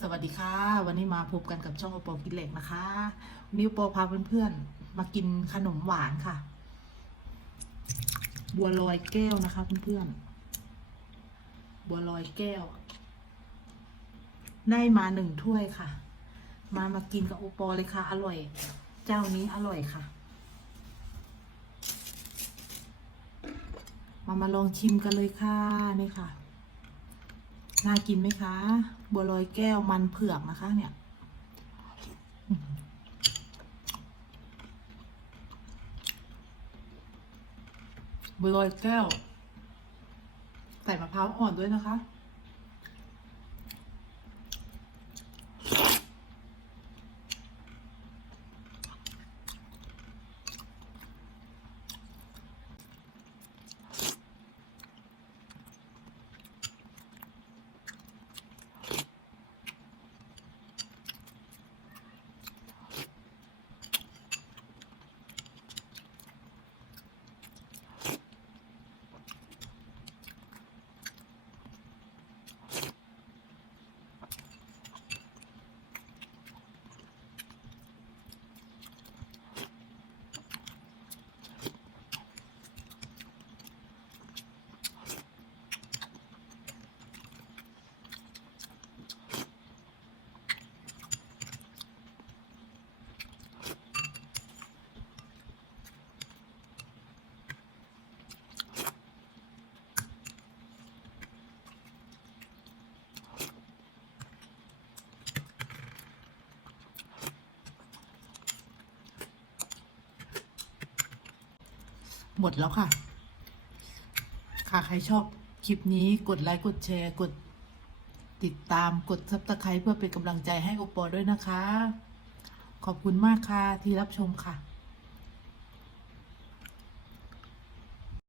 สวัสดีค่ะ วันนี้มาพบกันกับช่องโอปอกินเหล็กนะคะวันนี้โอปอพาเพื่อนๆมากินขนมหวานค่ะ บัวลอยแก้วนะคะเพื่อนๆบัวลอยแก้ว ได้มาหนึ่งถ้วยค่ะ มามากินกับโอปอเลยค่ะ อร่อย เจ้านี้อร่อยค่ะ มามาลองชิมกันเลยค่ะนี่ค่ะ น่ากินไหมคะ บัวลอยแก้วมันเผือกนะคะ เนี่ย บัวลอยแก้ว ใส่มะพร้าวอ่อนด้วยนะคะ หมดแล้วค่ะ ค่ะใครชอบคลิปนี้กดไลค์กดแชร์กดติดตามกดซับสไครต์เพื่อเป็นกำลังใจให้โอปอด้วยนะคะ ขอบคุณมากค่ะที่รับชมค่ะ